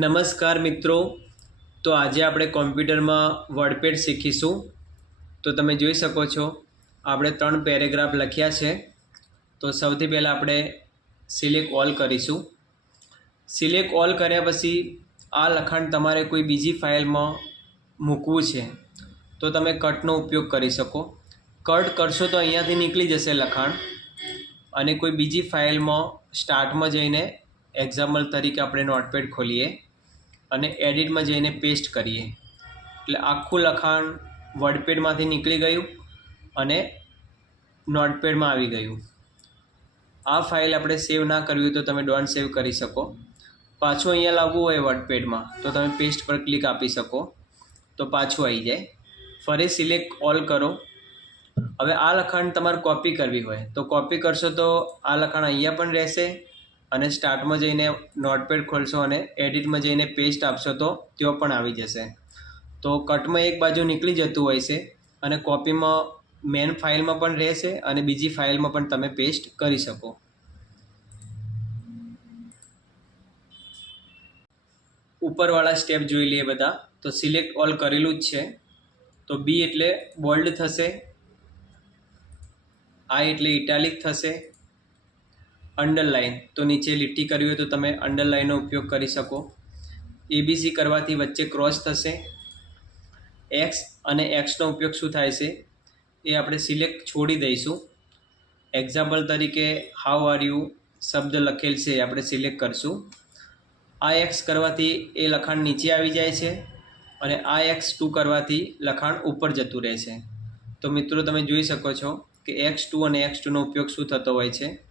નમસ્કાર મિત્રો. તો આજે આપણે કોમ્પ્યુટરમાં વર્ડપેડ શીખીશું. તો તમે જોઈ શકો છો, આપણે ત્રણ પેરેગ્રાફ લખ્યા છે. તો સૌથી પહેલાં આપણે સિલેક્ટ ઓલ કરીશું. સિલેક્ટ ઓલ કર્યા પછી આ લખાણ તમારે કોઈ બીજી ફાઇલમાં મૂકવું છે, તો તમે કટનો ઉપયોગ કરી શકો. કટ કરશો તો અહીંયાથી નીકળી જશે લખાણ. અને કોઈ બીજી ફાઇલમાં સ્ટાર્ટમાં જઈને એક્ઝામ્પલ તરીકે આપણે નોટપેડ ખોલીએ. અને એડિટમાં જઈને પેસ્ટ કરીએ. એટલે આખું લખાણ વર્ડપેડમાંથી નીકળી ગયું અને નોટપેડમાં આવી ગયું. આ ફાઇલ આપણે સેવ ના કરવી તો તમે ડોન્ટ સેવ કરી શકો. પાછું અહીંયા લાવવું હોય વર્ડપેડમાં તો તમે પેસ્ટ પર ક્લિક આપી શકો. તો પાછું આવી જાય. ફરી સિલેક્ટ ઓલ કરો. હવે આ લખાણ તમારે કોપી કરવી હોય. તો કોપી કરશો તો આ લખાણ અહીંયા પણ રહેશે. અને સ્ટાર્ટમાં જઈને નોટપેડ ખોલશો અને એડિટમાં જઈને પેસ્ટ આપશો તો તેઓ પણ આવી જશે. તો કટમાં એક બાજુ નીકળી જતું હોય છે અને કોપીમાં મેન ફાઇલમાં પણ રહેશે અને બીજી ફાઇલમાં પણ તમે પેસ્ટ કરી શકો. ઉપરવાળા સ્ટેપ જોઈ લઈએ બધા. તો સિલેક્ટ ઓલ કરેલું જ છે. તો બી એટલે બોલ્ડ થશે. આ એટલે ઇટાલિક થશે. અંડરલાઇન તો નીચે લીટી કરવી હોય તો તમે અંડરલાઇનનો ઉપયોગ કરી શકો. એબીસી કરવાથી વચ્ચે ક્રોસ થશે. એક્સ અને એક્સનો ઉપયોગ શું થાય છે? એ આપણે સિલેક્ટ છોડી દઈશું. એક્ઝામ્પલ તરીકે હાઉ આર યુ શબ્દ લખેલ છે આપણે સિલેક્ટ કરશું. આ એક્સ કરવાથી એ લખાણ નીચે આવી જાય છે અને આ એક્સ ટુ કરવાથી લખાણ ઉપર જતું રહે છે તો મિત્રો, તમે જોઈ શકો છો કે એક્સ ટુ અને એક્સ ટુનો ઉપયોગ શું થતો હોય છે?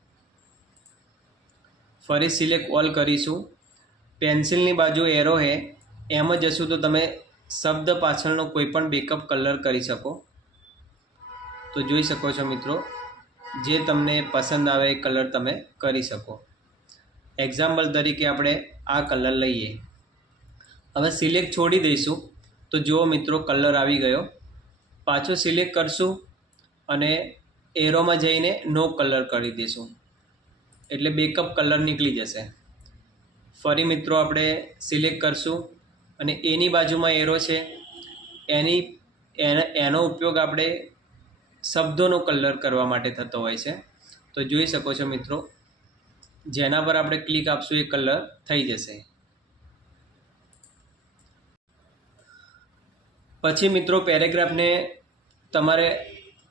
ફરી સિલેક્ટ ઓલ કરીશું. પેન્સિલની બાજુ એરો હે. એમ જશું તો તમે શબ્દ પાછળનો કોઈ પણ બેકઅપ કલર કરી શકો. તો જોઈ શકો છો મિત્રો, જે તમને પસંદ આવે એ કલર તમે કરી શકો. એક્ઝામ્પલ તરીકે આપણે આ કલર લઈએ. હવે સિલેક્ટ છોડી દઈશું. તો જુઓ મિત્રો કલર આવી ગયો. પાછો સિલેક્ટ કરશું અને એરોમાં જઈને નો કલર કરી દઈશું. એટલે બેકઅપ કલર નીકળી જશે. ફરી મિત્રો આપણે સિલેક્ટ કરશું અને એની બાજુમાં એરો છે. એની, એને- ઉપયોગ આપણે શબ્દોનો કલર કરવા માટે થતો હોય છે. તો જોઈ શકો છો મિત્રો, જેના પર આપણે ક્લિક આપશું એ કલર થઈ જશે. પછી મિત્રો પેરેગ્રાફને તમારે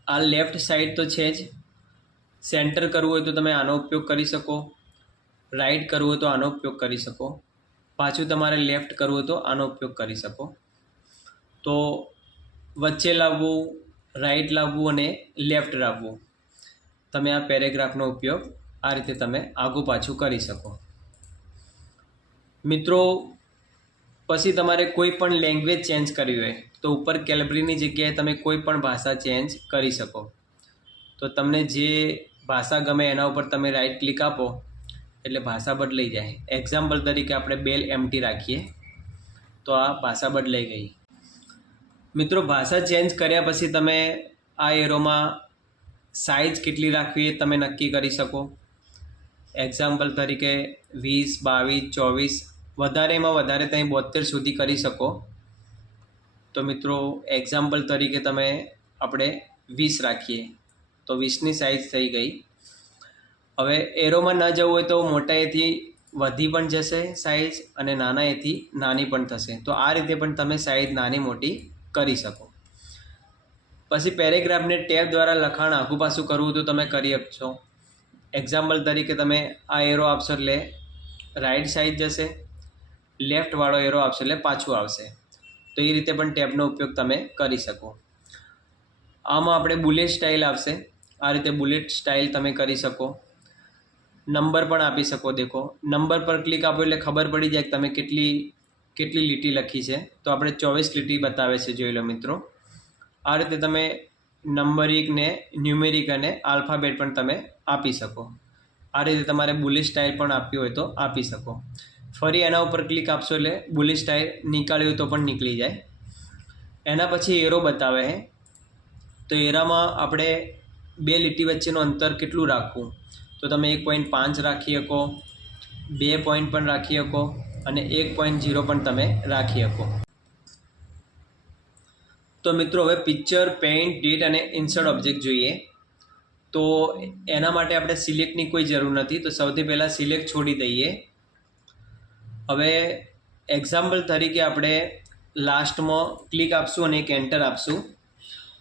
આ લેફ્ટ સાઈડ તો છે જ. સેન્ટર કરવું હોય તો તમે આનો ઉપયોગ કરી શકો. રાઇટ કરવું હોય તો આનો ઉપયોગ કરી શકો. પાછું તમારે લેફ્ટ કરવું હોય તો આનો ઉપયોગ કરી શકો. તો વચ્ચે લાવવું રાઇટ લાવવું અને લેફ્ટ લાવવું. તમે આ પેરેગ્રાફનો ઉપયોગ આ રીતે તમે આગું પાછું કરી શકો. મિત્રો, પછી તમારે કોઈ પણ લેંગ્વેજ ચેન્જ કરવી હોય તો ઉપર કેલેબરીની જગ્યાએ તમે કોઈ પણ ભાષા ચેન્જ કરી શકો. તો તમને જે ભાષા ગમે એના ઉપર તમે રાઈટ ક્લિક આપો, એટલે ભાષા બદલાઈ જાય. એક્ઝામ્પલ તરીકે આપણે બેલ એમટી રાખીએ, તો આ ભાષા બદલાઈ ગઈ. મિત્રો, ભાષા ચેન્જ કર્યા પછી તમે આ એરોમાં સાઇઝ કેટલી રાખવી એ તમે નક્કી કરી શકો. એક્ઝામ્પલ તરીકે વીસ, બાવીસ, ચોવીસ, વધારેમાં વધારે તમે બોતેર સુધી કરી શકો. તો મિત્રો એક્ઝામ્પલ તરીકે તમે આપણે વીસ રાખીએ. તો વીસની સાઇઝ થઈ ગઈ. હવે એરોમાં ન જવું હોય તો મોટા એથી વધી પણ જશે સાઇઝ અને નાના એથી નાની પણ થશે. તો આ રીતે પણ તમે સાઇઝ નાની મોટી કરી શકો. પછી પેરેગ્રાફને ટેબ દ્વારા લખાણ આખું પાછું કરવું તો તમે કરી શકશો એક્ઝામ્પલ તરીકે તમે આ એરો આપશો એટલે રાઈટ સાઈડ જશે. લેફ્ટવાળો એરો આપશો એટલે પાછું આવશે. તો એ રીતે પણ ટેબનો ઉપયોગ તમે કરી શકો. આમાં આપણે બુલેટ સ્ટાઇલ આવશે આ રીતે બુલેટ સ્ટાઇલ તમે કરી શકો. નંબર પણ આપી શકો, દેખો. નંબર પર ક્લિક આપો એટલે ખબર પડી જાય કે તમે કેટલી કેટલી લીટી લખી છે. તો આપણે ચોવીસ લીટી બતાવે છે, જોઈ લો મિત્રો. આ રીતે તમે નંબરિક ને ન્યુમેરિક અને આલ્ફાબેટ પણ તમે આપી શકો. આ રીતે તમારે બુલેટ સ્ટાઇલ પણ આપવી હોય તો આપી શકો. ફરી એના ઉપર ક્લિક આપશો એટલે બુલેટ સ્ટાઇલ નીકાળી હોય તો પણ નીકળી જાય. એના પછી એરો બતાવે છે. તો એરામાં આપણે બે લીટી વચ્ચેનું અંતર કેટલું રાખવું? તો તમે એક પોઈન્ટ પાંચ રાખી શકો, બે પોઈન્ટ પણ રાખી શકો અને એક પોઈન્ટ ઝીરો પણ તમે રાખી શકો. તો મિત્રો, હવે પિક્ચર પેઇન્ટ ડેટ અને ઇન્સર્ટ ઓબ્જેક્ટ જોઈએ. તો એના માટે આપણે સિલેક્ટની કોઈ જરૂર નથી, તો સૌથી પહેલાં સિલેક્ટ છોડી દઈએ. હવે એક્ઝામ્પલ તરીકે આપણે લાસ્ટમાં ક્લિક આપશું અને એક એન્ટર આપશું.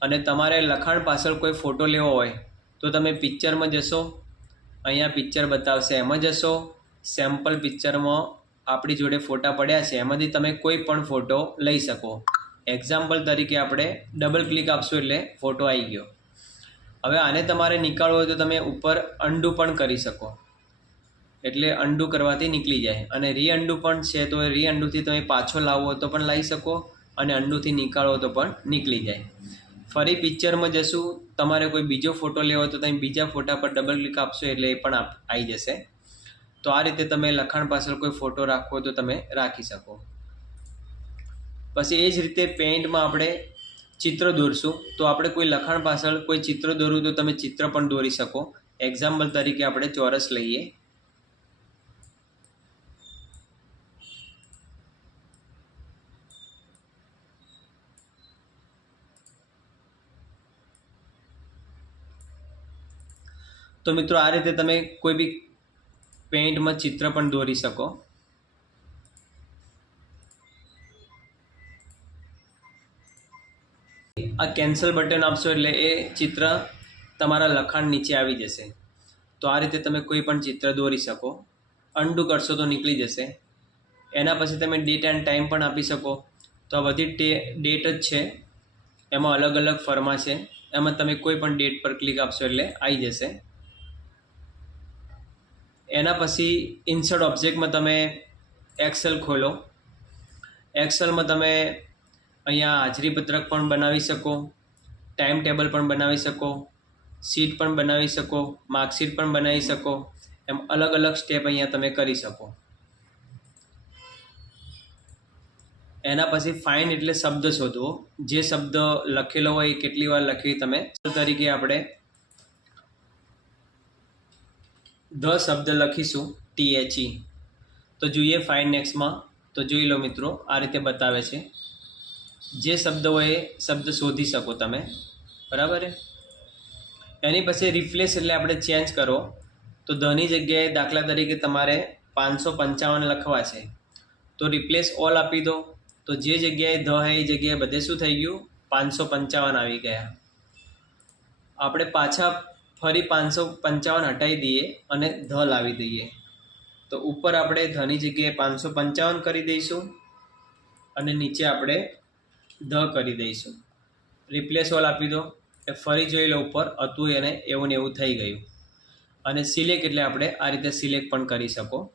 અને તમારે લખાણ પાછળ કોઈ ફોટો લેવો હોય, તો તમે પિક્ચરમાં જશો. અહીંયા પિક્ચર બતાવશે, એમાં જશો. સેમ્પલ પિક્ચરમાં આપણી જોડે ફોટા પડ્યા છે, એમાંથી તમે કોઈ પણ ફોટો લઈ શકો. એક્ઝામ્પલ તરીકે આપણે ડબલ ક્લિક આપશું એટલે ફોટો આવી ગયો. હવે આને તમારે નીકાળવો હોય તો તમે ઉપર અંડુ પણ કરી શકો. એટલે અંડુ કરવાથી નીકળી જાય. અને રી અંડુ પણ છે, તો રી અન્ડુથી તમે પાછો લાવવો તો પણ લાવી શકો. અને અંડુથી નીકાળવો તો પણ નીકળી જાય. ફરી પિક્ચરમાં જશું. તમારે કોઈ બીજો ફોટો લેવો તો તમે બીજા ફોટા પર ડબલ ક્લિક આપશો એટલે એ પણ આવી જશે. તો આ રીતે તમે લખાણ પાછળ કોઈ ફોટો રાખવો તો તમે રાખી શકો. પછી એ જ રીતે પેઇન્ટમાં આપણે ચિત્ર દોરશું. તો આપણે કોઈ લખાણ પાછળ કોઈ ચિત્ર દોરવું તો તમે ચિત્ર પણ દોરી શકો. એક્ઝામ્પલ તરીકે આપણે ચોરસ લઈએ. તો મિત્રો આ રીતે તમે કોઈ બી પેઇન્ટમાં ચિત્ર પણ દોરી શકો. આ કેન્સલ બટન આપશો એટલે એ ચિત્ર તમારા લખાણ નીચે આવી જશે. તો આ રીતે તમે કોઈ પણ ચિત્ર દોરી શકો. અન્ડુ કરશો તો નીકળી જશે. એના પછી તમે ડેટ એન્ડ ટાઈમ પણ આપી શકો. તો આ બધી ડેટ જ છે. એમાં અલગ અલગ ફરમા છે. એમાં તમે કોઈ પણ ડેટ પર ક્લિક આપશો એટલે આવી જશે. એના પછી ઇન્સર્ટ ઓબ્જેક્ટમાં તમે એક્સેલ ખોલો. એક્સેલમાં તમે અહીંયા હાજરી પત્રક પણ બનાવી શકો ટાઈમ ટેબલ પણ બનાવી શકો શીટ પણ બનાવી શકો માર્કશીટ પણ બનાવી શકો, એમ અલગ અલગ સ્ટેપ અહીંયા તમે કરી શકો. એના પછી ફાઇન એટલે શબ્દ શોધવો. જે શબ્દ લખેલો હોય એ કેટલી વાર લખવી તમે. તરીકે આપણે ધ શબ્દ લખીશું ટી એચ ઈ તો જોઈએ ફાઇન નેક્સ્ટમાં તો જોઈ લો મિત્રો, આ રીતે બતાવે છે. જે શબ્દ હોય એ શબ્દ શોધી શકો તમે. બરાબર એની પછી રિપ્લેસ એટલે આપણે ચેન્જ કરો. તો ધની જગ્યાએ દાખલા તરીકે તમારે પાંચસો પંચાવન લખવા છે. તો રિપ્લેસ ઓલ આપી દો. તો જે જગ્યાએ ધ હે એ જગ્યાએ બધે શું થઈ ગયું? પાંચસો પંચાવન આવી ગયા. આપણે પાછા ફરી પાંચસો પંચાવન હટાવી દઈએ અને ધ લાવી દઈએ. તો ઉપર આપણે ધની જગ્યાએ પાંચસો પંચાવન કરી દઈશું અને નીચે આપણે ધ કરી દઈશું. રિપ્લેસ ઓલ આપી દો. એ ફરી જોઈ લો ઉપર, હતું એને એવું ને એવું થઈ ગયું. અને સિલેક્ટ એટલે આપણે આ રીતે સિલેક્ટ પણ કરી શકો.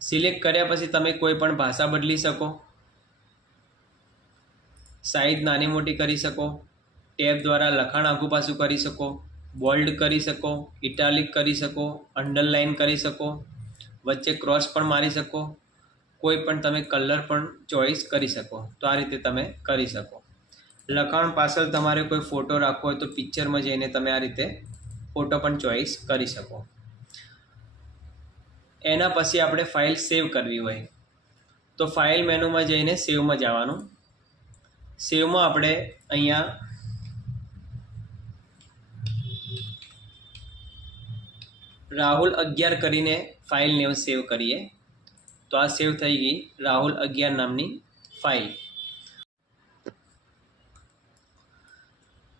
સિલેક્ટ કર્યા પછી તમે કોઈ પણ ભાષા બદલી શકો. સાઈઝ નાની મોટી કરી શકો. ટેબ દ્વારા લખાણ આઘું પાછું કરી શકો, બોલ્ડ કરી શકો, ઇટાલિક કરી શકો અંડરલાઇન કરી શકો, વચ્ચે ક્રોસ પણ મારી શકો, કોઈ પણ તમે કલર પણ ચોઈસ કરી શકો, તો આ રીતે તમે કરી શકો. લખાણ પાછળ તમારે કોઈ ફોટો રાખવો હોય તો પિક્ચરમાં જઈને તમે આ રીતે ફોટો પણ ચોઈસ કરી શકો. એના પછી આપણે ફાઇલ સેવ કરવી હોય, તો ફાઇલ મેનુમાં જઈને સેવમાં જવાનું. સેવમાં આપણે અહીંયા રાહુલ અગિયાર કરીને ફાઇલ નેમ સેવ કરીએ. તો આ સેવ થઈ ગઈ રાહુલ અગિયાર નામની ફાઇલ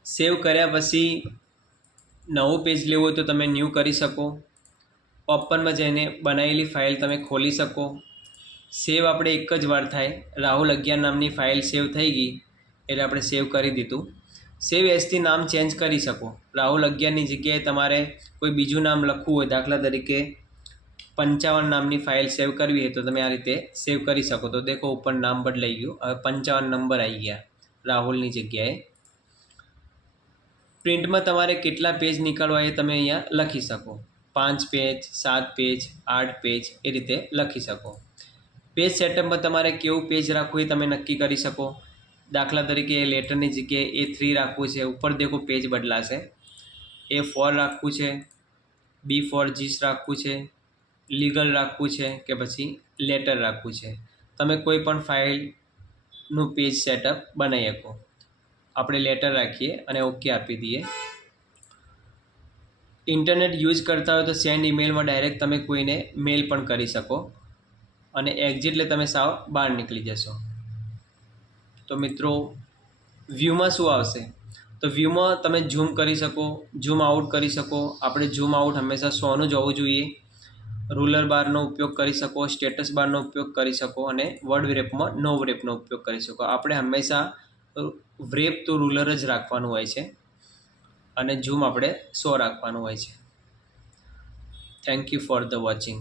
સેવ કર્યા પછી નવું પેજ લેવું હોય તો તમે ન્યૂ કરી શકો. ઓપનમાં જઈને બનાવેલી ફાઇલ તમે ખોલી શકો. સેવ આપણે એક જ વાર થાય. રાહુલ અગિયાર નામની ફાઇલ સેવ થઈ ગઈ. એટલે આપણે સેવ કરી દીધું. સેવ એસથી નામ ચેન્જ કરી શકો. રાહુલ અગિયારની જગ્યાએ તમારે કોઈ બીજું નામ લખવું હોય, દાખલા તરીકે પંચાવન નામની ફાઇલ સેવ કરવી હોય તો તમે આ રીતે સેવ કરી શકો. તો દેખો ઉપર નામ બદલાઈ ગયું. હવે પંચાવન નંબર આવી ગયા રાહુલની જગ્યાએ. પ્રિન્ટમાં તમારે કેટલા પેજ નીકળવા એ તમે અહીંયા લખી શકો. પાંચ પેજ સાત પેજ આઠ પેજ એ રીતે લખી શકો. પેજ સેટઅપમાં તમારે કેવું પેજ રાખવું એ તમે નક્કી કરી શકો. દાખલા તરીકે લેટરની જગ્યાએ એ થ્રી રાખવું છે, ઉપર દેખો પેજ બદલાશે. એ ફોર રાખવું છે બી ફોર જીસ રાખવું છે લીગલ રાખવું છે કે પછી લેટર રાખવું છે. તમે કોઈ પણ ફાઇલનું પેજ સેટઅપ બનાવી શકો. આપણે લેટર રાખીએ અને ઓકે આપી દઈએ. ઇન્ટરનેટ યુઝ કરતા હોય તો સેન્ડ ઈમેલમાં ડાયરેક્ટ તમે કોઈને મેલ પણ કરી શકો. અને એક્ઝિટ એટલે તમે સાવ બહાર નીકળી જશો. તો મિત્રો વ્યૂમાં શું આવશે? તો વ્યૂમાં તમે ઝૂમ કરી શકો ઝૂમ આઉટ કરી શકો. આપણે ઝૂમ આઉટ હંમેશા સોનું જ હોવું જોઈએ. રૂલર બારનો ઉપયોગ કરી શકો સ્ટેટસ બારનો ઉપયોગ કરી શકો અને વર્ડ વ્રેપમાં નો વ્રેપનો ઉપયોગ કરી શકો. આપણે હંમેશા વ્રેપ તો રૂલર જ રાખવાનું હોય છે અને ઝૂમ આપણે સો રાખવાનું હોય છે. Thank you for the watching